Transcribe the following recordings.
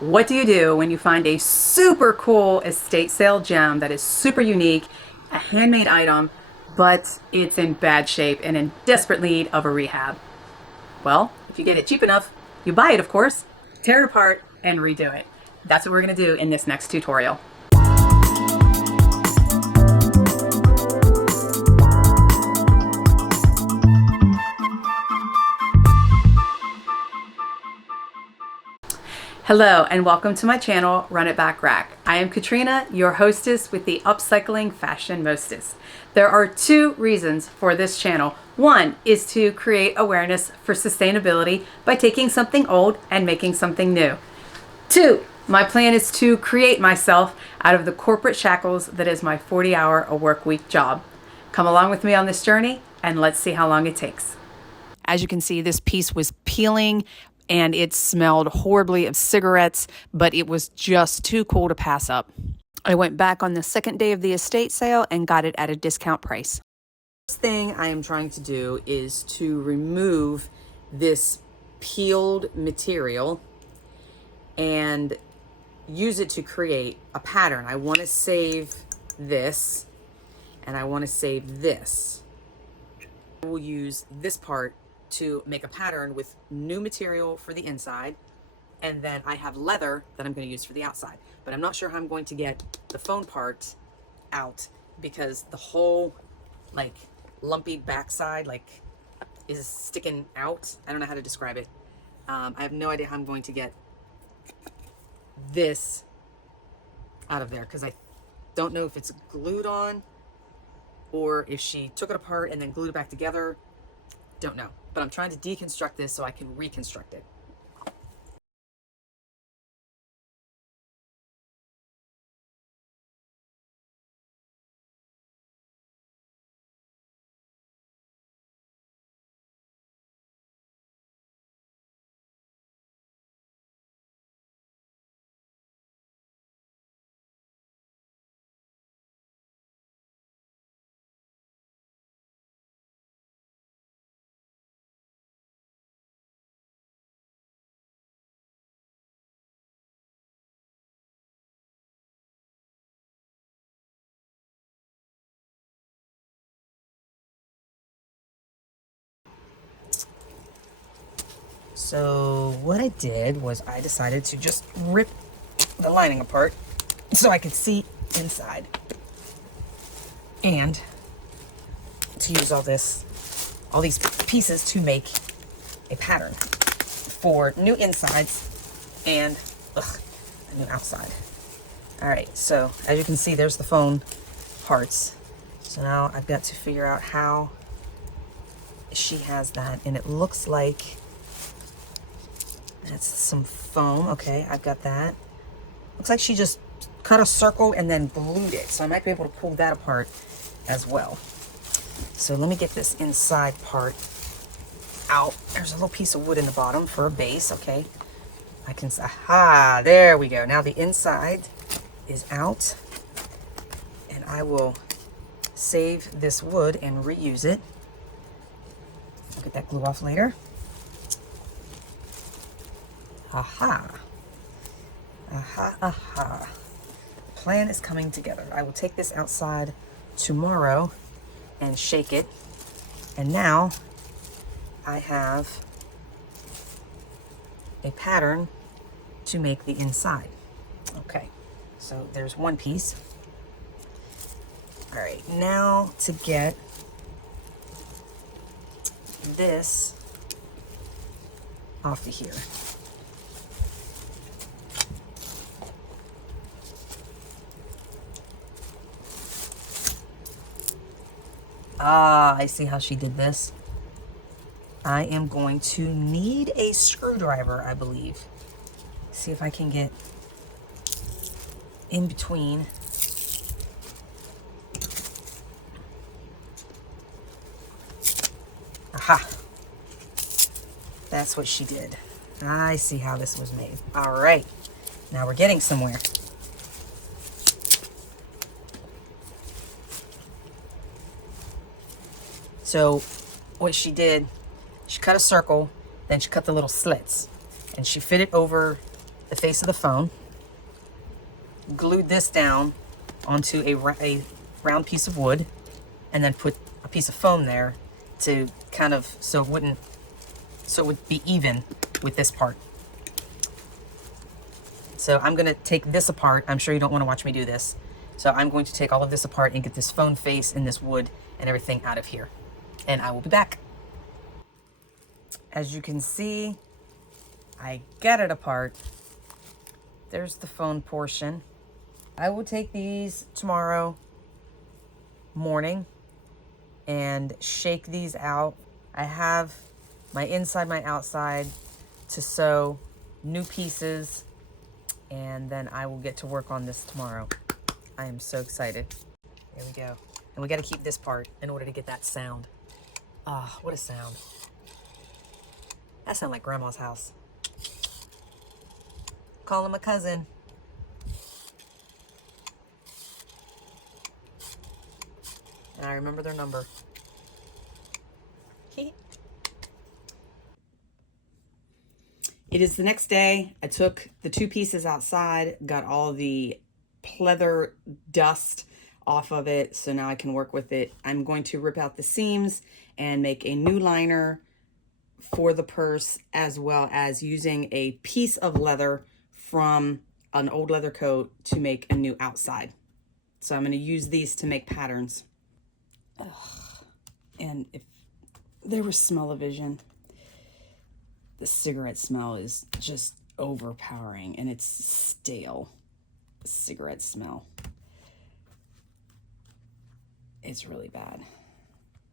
What do you do when you find a super cool estate sale gem that is super unique, a handmade item, but it's in bad shape and in desperate need of a rehab? Well, if you get it cheap enough, you buy it, of course, tear it apart, and redo it. That's what we're going to do in this next tutorial. Hello and welcome to my channel, Run It Back Rack. I am Katrina, your hostess with the Upcycling Fashion Mostess. There are two reasons for this channel. One is to create awareness for sustainability by taking something old and making something new. Two, my plan is to create myself out of the corporate shackles that is my 40-hour a work week job. Come along with me on this journey and let's see how long it takes. As you can see, this piece was peeling and it smelled horribly of cigarettes, but it was just too cool to pass up. I went back on the second day of the estate sale and got it at a discount price. First thing I am trying to do is to remove this peeled material and use it to create a pattern. I want to save this and I want to save this. I will use this part to make a pattern with new material for the inside, and then I have leather that I'm going to use for the outside. But I'm not sure how I'm going to get the phone part out because the whole like lumpy backside is sticking out. I don't know how to describe it. I have no idea how I'm going to get this out of there because I don't know if it's glued on or if she took it apart and then glued it back together. Don't know, but I'm trying to deconstruct this so I can reconstruct it. So what I did was I decided to just rip the lining apart so I could see inside and to use all these pieces to make a pattern for new insides and a new outside. All right, so as you can see, there's the phone parts. So now I've got to figure out how she has that, and it looks like that's some foam. Okay, I've got that. Looks like she just cut a circle and then glued it. So I might be able to pull that apart as well. So let me get this inside part out. There's a little piece of wood in the bottom for a base. Okay, I can, aha, there we go. Now the inside is out, and I will save this wood and reuse it. I'll get that glue off later. Aha. Aha, aha. The plan is coming together. I will take this outside tomorrow and shake it. And now I have a pattern to make the inside. Okay, so there's one piece. All right, now to get this off of here. Ah, I see how she did this. I am going to need a screwdriver, I believe. See if I can get in between. Aha. That's what she did. I see how this was made. All right. Now we're getting somewhere. So what she did, she cut a circle, then she cut the little slits, and she fit it over the face of the phone, glued this down onto a round piece of wood, and then put a piece of foam there to kind of, so it would be even with this part. So I'm gonna take this apart. I'm sure you don't wanna watch me do this. So I'm going to take all of this apart and get this phone face and this wood and everything out of here. And I will be back. As you can see, I get it apart. There's the phone portion. I will take these tomorrow morning and shake these out. I have my inside, my outside to sew new pieces, and then I will get to work on this tomorrow. I am so excited. There we go. And we got to keep this part in order to get that sound. Ah, what a sound. That sounds like Grandma's house. Call him a cousin. And I remember their number. It is the next day. I took the two pieces outside, got all the pleather dust off of it, so now I can work with it. I'm going to rip out the seams and make a new liner for the purse, as well as using a piece of leather from an old leather coat to make a new outside. So I'm going to use these to make patterns. Ugh. And if there was smell-o-vision, the cigarette smell is just overpowering, and it's stale cigarette smell. It's really bad.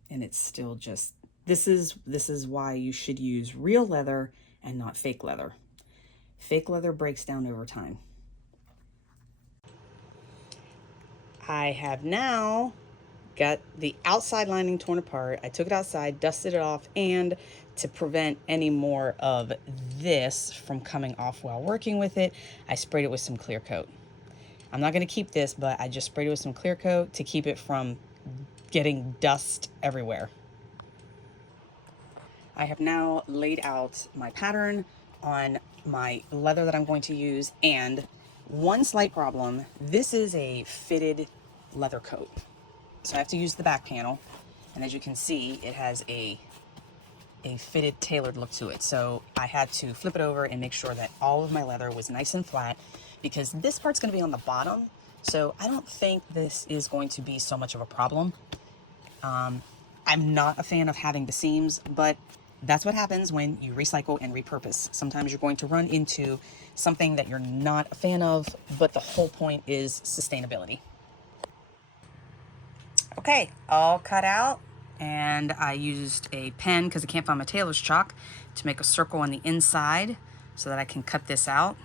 And it's still just, this is why you should use real leather and not fake leather. Fake leather breaks down over time. I have now got the outside lining torn apart. I took it outside, dusted it off, and to prevent any more of this from coming off while working with it, I sprayed it with some clear coat. I'm not going to keep this, but I just sprayed it with some clear coat to keep it from getting dust everywhere. I have now laid out my pattern on my leather that I'm going to use, and one slight problem, this is a fitted leather coat. So I have to use the back panel, and as you can see, it has a fitted, tailored look to it. So I had to flip it over and make sure that all of my leather was nice and flat, because this part's going to be on the bottom. So I don't think this is going to be so much of a problem. I'm not a fan of having the seams, but that's what happens when you recycle and repurpose. Sometimes you're going to run into something that you're not a fan of, but the whole point is sustainability. Okay, all cut out, and I used a pen because I can't find my tailor's chalk to make a circle on the inside so that I can cut this out.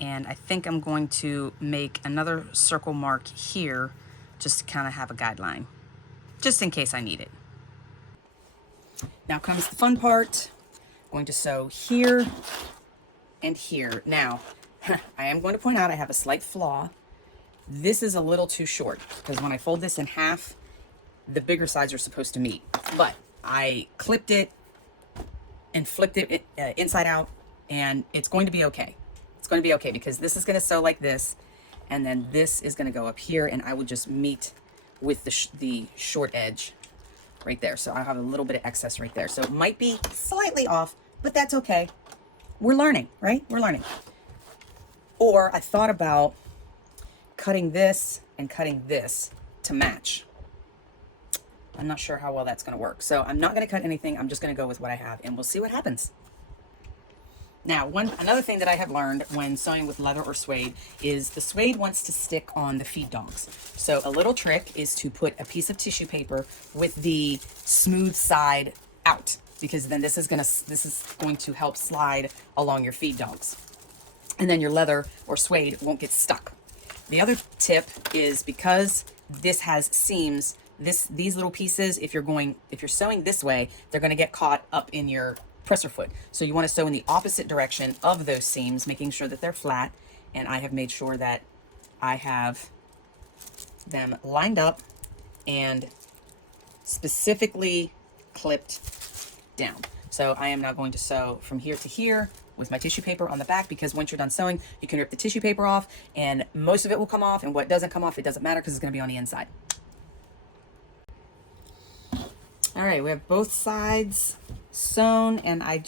And I think I'm going to make another circle mark here just to kind of have a guideline, just in case I need it. Now comes the fun part. I'm going to sew here and here. Now, I am going to point out I have a slight flaw. This is a little too short, because when I fold this in half, the bigger sides are supposed to meet. But I clipped it and flipped it inside out, and it's going to be okay. It's going to be okay, because this is going to sew like this, and then this is going to go up here, and I will just meet with the short edge right there. So I have a little bit of excess right there. So it might be slightly off, but that's okay. We're learning, right? We're learning. Or I thought about cutting this and cutting this to match. I'm not sure how well that's going to work. So I'm not going to cut anything. I'm just going to go with what I have, and we'll see what happens. Now, another thing that I have learned when sewing with leather or suede is the suede wants to stick on the feed dogs. So a little trick is to put a piece of tissue paper with the smooth side out, because then this is going to help slide along your feed dogs. And then your leather or suede won't get stuck. The other tip is, because this has seams, these little pieces, if you're sewing this way, they're going to get caught up in your presser foot. So you want to sew in the opposite direction of those seams, making sure that they're flat. And I have made sure that I have them lined up and specifically clipped down. So I am now going to sew from here to here with my tissue paper on the back, because once you're done sewing, you can rip the tissue paper off and most of it will come off, and what doesn't come off, it doesn't matter because it's going to be on the inside. All right, we have both sides sewn, and I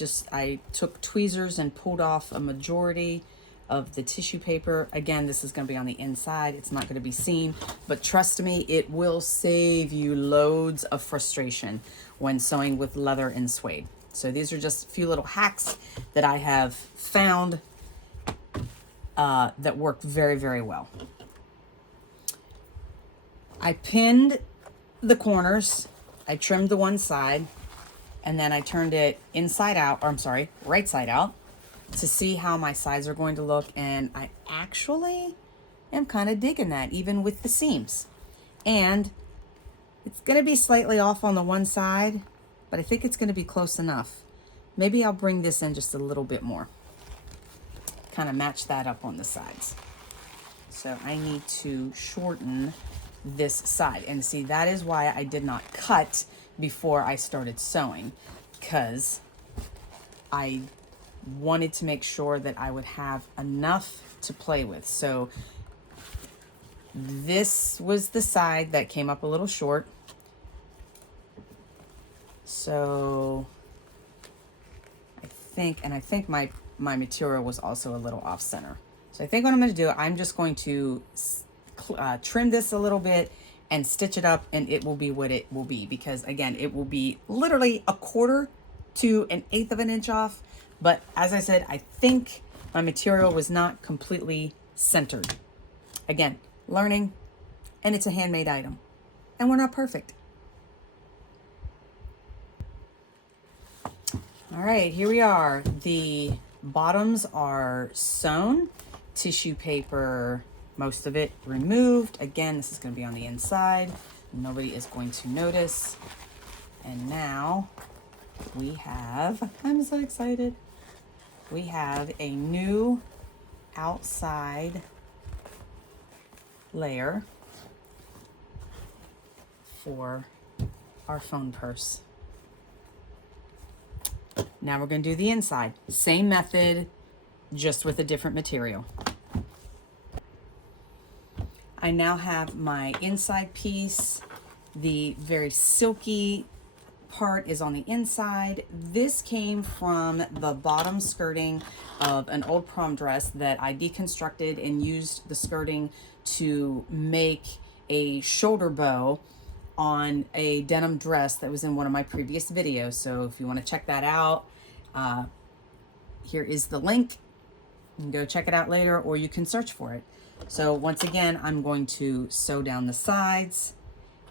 took tweezers and pulled off a majority of the tissue paper. Again, this is going to be on the inside. It's not going to be seen, but trust me, it will save you loads of frustration when sewing with leather and suede. So these are just a few little hacks that I have found that work very, very well. I pinned the corners. I trimmed the one side, and then I turned it inside out, or I'm sorry, right side out, to see how my sides are going to look. And I actually am kind of digging that, even with the seams. And it's going to be slightly off on the one side, but I think it's going to be close enough. Maybe I'll bring this in just a little bit more. Kind of match that up on the sides. So I need to shorten this side. And see, that is why I did not cut before I started sewing, because I wanted to make sure that I would have enough to play with. So this was the side that came up a little short. So I think my material was also a little off center. So I think what I'm going to do, I'm just going to trim this a little bit and stitch it up, and it will be what it will be, because again, it will be literally 1/4 to 1/8 of an inch off. But as I said, I think my material was not completely centered. Again, learning, and it's a handmade item, and we're not perfect. All right, here we are. The bottoms are sewn, tissue paper, most of it removed. Again, this is going to be on the inside. Nobody is going to notice. And now we have, I'm so excited, we have a new outside layer for our phone purse. Now we're going to do the inside. Same method, just with a different material. I now have my inside piece. The very silky part is on the inside. This came from the bottom skirting of an old prom dress that I deconstructed and used the skirting to make a shoulder bow on a denim dress that was in one of my previous videos. So if you want to check that out, here is the link. You can go check it out later, or you can search for it. So once again, I'm going to sew down the sides,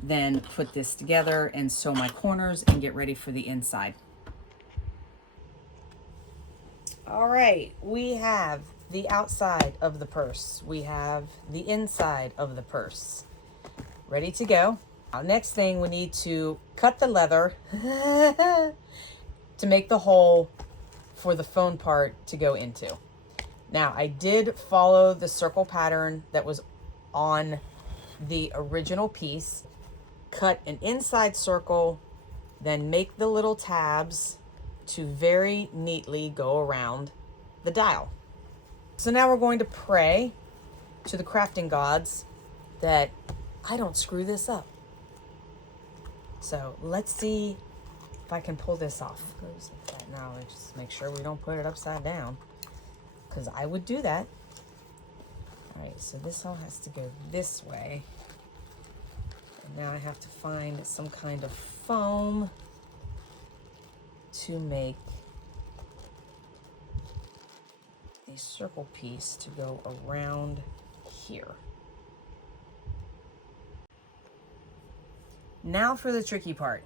then put this together and sew my corners and get ready for the inside. All right, we have the outside of the purse. We have the inside of the purse. Ready to go. Now, next thing, we need to cut the leather to make the hole for the phone part to go into. Now, I did follow the circle pattern that was on the original piece, cut an inside circle, then make the little tabs to very neatly go around the dial. So now we're going to pray to the crafting gods that I don't screw this up. So let's see if I can pull this off. Now let's just make sure we don't put it upside down, because I would do that. All right, so this all has to go this way. And now I have to find some kind of foam to make a circle piece to go around here. Now for the tricky part.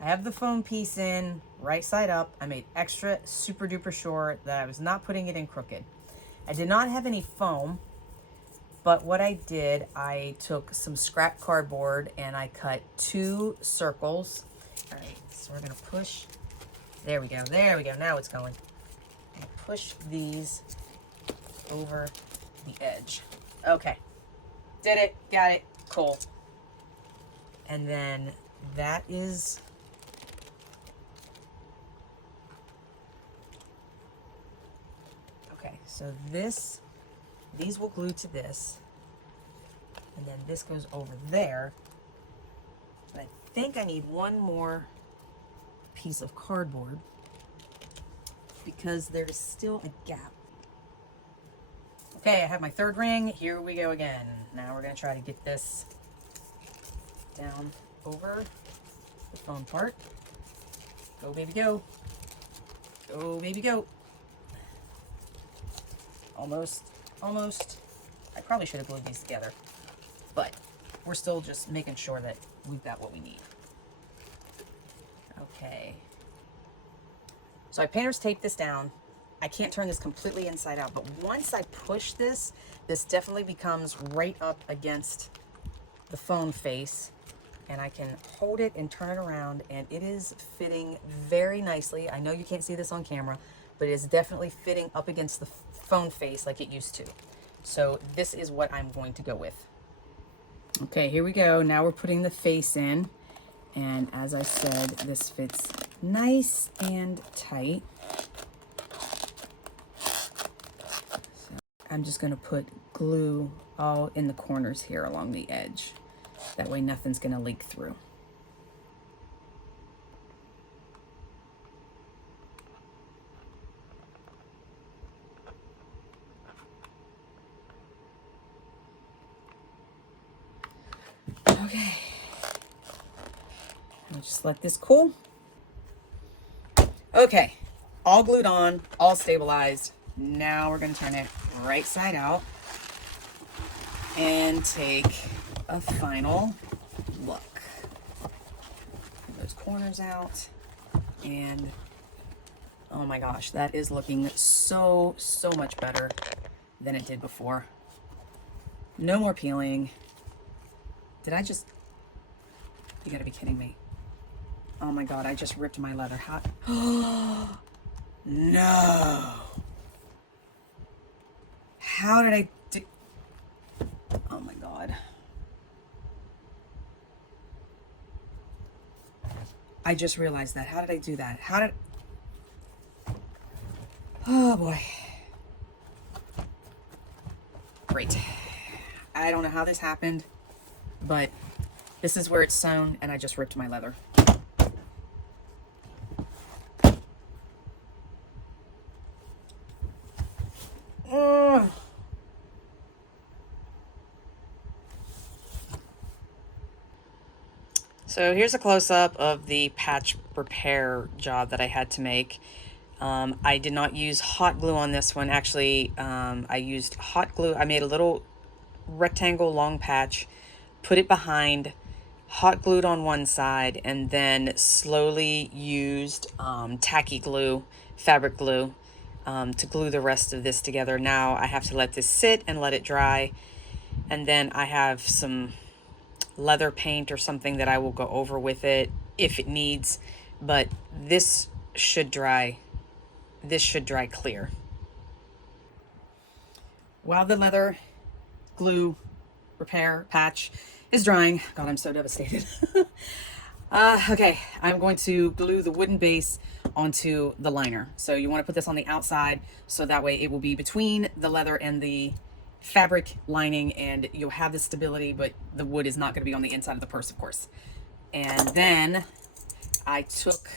I have the foam piece in right side up. I made extra super duper sure that I was not putting it in crooked. I did not have any foam, but what I did, I took some scrap cardboard and I cut 2 circles. All right, so we're gonna push. There we go, there we go, now it's going. And push these over the edge. Okay, did it, got it, cool. And then that is So these will glue to this, and then this goes over there. And I think I need one more piece of cardboard because there's still a gap. Okay, I have my third ring. Here we go again. Now we're gonna try to get this down over the foam part. Go, baby, go. Go, baby, go. Almost. I probably should have glued these together, but we're still just making sure that we've got what we need. Okay. So I painter's taped this down. I can't turn this completely inside out, but once I push this, this definitely becomes right up against the foam face, and I can hold it and turn it around, and it is fitting very nicely. I know you can't see this on camera, but it is definitely fitting up against the phone face like it used to. So this is what I'm going to go with. Okay, here we go. Now we're putting the face in. And as I said, this fits nice and tight. So I'm just gonna put glue all in the corners here along the edge. That way nothing's gonna leak through. Okay, I'll just let this cool. Okay, all glued on, all stabilized. Now we're gonna turn it right side out and take a final look. Get those corners out, and oh my gosh, that is looking so much better than it did before. No more peeling. Did I just, you gotta be kidding me. Oh my God, I just ripped my leather. How? No. How did I do? Oh my God. I just realized that. How did I do that? How did, oh boy. Great. I don't know how this happened, but this is where it's sewn, and I just ripped my leather. So here's a close-up of the patch repair job that I had to make. I did not use hot glue on this one. Actually, I used hot glue. I made a little rectangle long patch, put it behind, hot glued on one side, and then slowly used tacky glue, fabric glue, to glue the rest of this together. Now I have to let this sit and let it dry, and then I have some leather paint or something that I will go over with it if it needs, but this should dry clear. While the leather glue repair patch is drying, God, I'm so devastated. Okay, I'm going to glue the wooden base onto the liner. So you want to put this on the outside, so that way it will be between the leather and the fabric lining, and you'll have the stability, but the wood is not going to be on the inside of the purse, of course. And then I took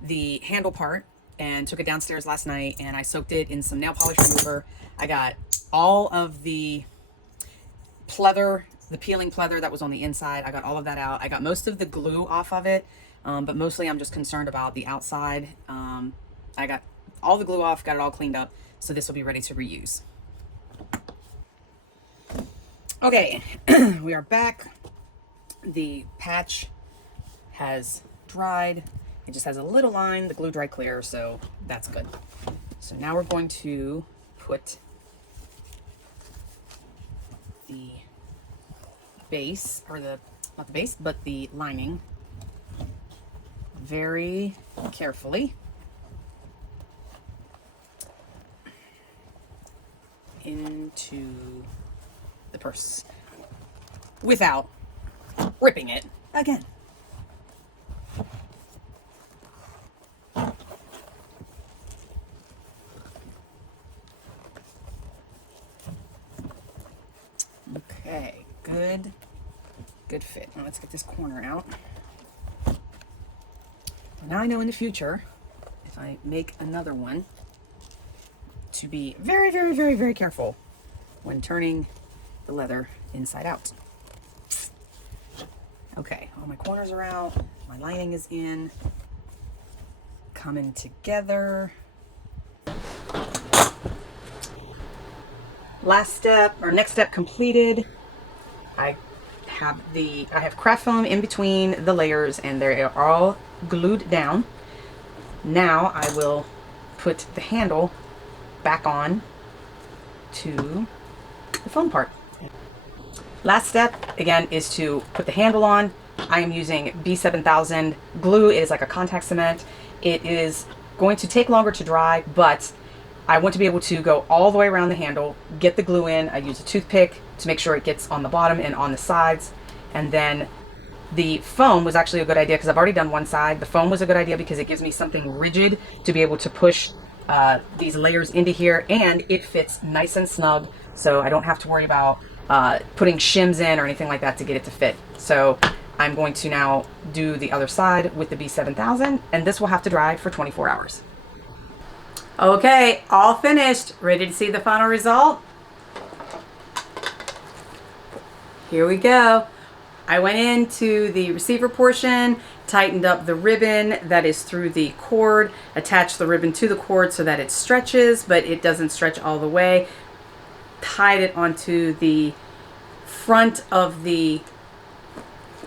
the handle part and took it downstairs last night, and I soaked it in some nail polish remover. I got all of the pleather, the peeling pleather that was on the inside. I got all of that out. I got most of the glue off of it, but mostly I'm just concerned about the outside. I got all the glue off, got it all cleaned up, so this will be ready to reuse. Okay, we are back. The patch has dried. It just has a little line. The glue dried clear, so that's good. So now we're going to put the base, or the, not the base, but the lining very carefully into the purse without ripping it again. good fit. Now let's get this corner out. Now I know in the future, if I make another one, to be very, very, very, very careful when turning the leather inside out. Okay, all my corners are out, my lining is in, coming together. Last step, or next step completed. I have craft foam in between the layers and they are all glued down. Now I will put the handle back on to the foam part. Last step again is to put the handle on. I am using B7000 glue. It is like a contact cement. It is going to take longer to dry, but I want to be able to go all the way around the handle, get the glue in. I use a toothpick to make sure it gets on the bottom and on the sides. And then the foam was actually a good idea because I've already done one side. The foam was a good idea because it gives me something rigid to be able to push these layers into here, and it fits nice and snug, so I don't have to worry about putting shims in or anything like that to get it to fit. So I'm going to now do the other side with the B7000, and this will have to dry for 24 hours. Okay, all finished. Ready to see the final result? Here we go. I went into the receiver portion, tightened up the ribbon that is through the cord, attached the ribbon to the cord so that it stretches, but it doesn't stretch all the way. Tied it onto the front of the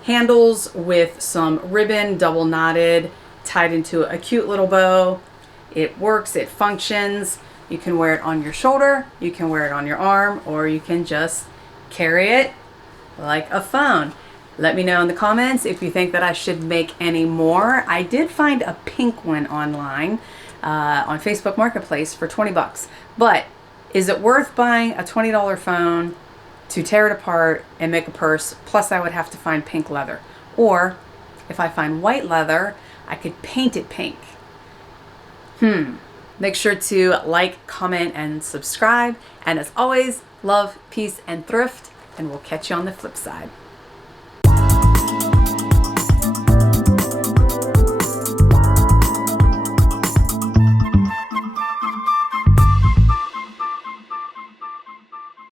handles with some ribbon, double knotted, tied into a cute little bow. It works, it functions. You can wear it on your shoulder, you can wear it on your arm, or you can just carry it like a phone. Let me know in the comments if you think that I should make any more. I did find a pink one online on Facebook Marketplace for 20 bucks. But is it worth buying a $20 phone to tear it apart and make a purse? Plus I would have to find pink leather. Or if I find white leather, I could paint it pink. Make sure to like, comment, and subscribe. And as always, love, peace, and thrift. And we'll catch you on the flip side.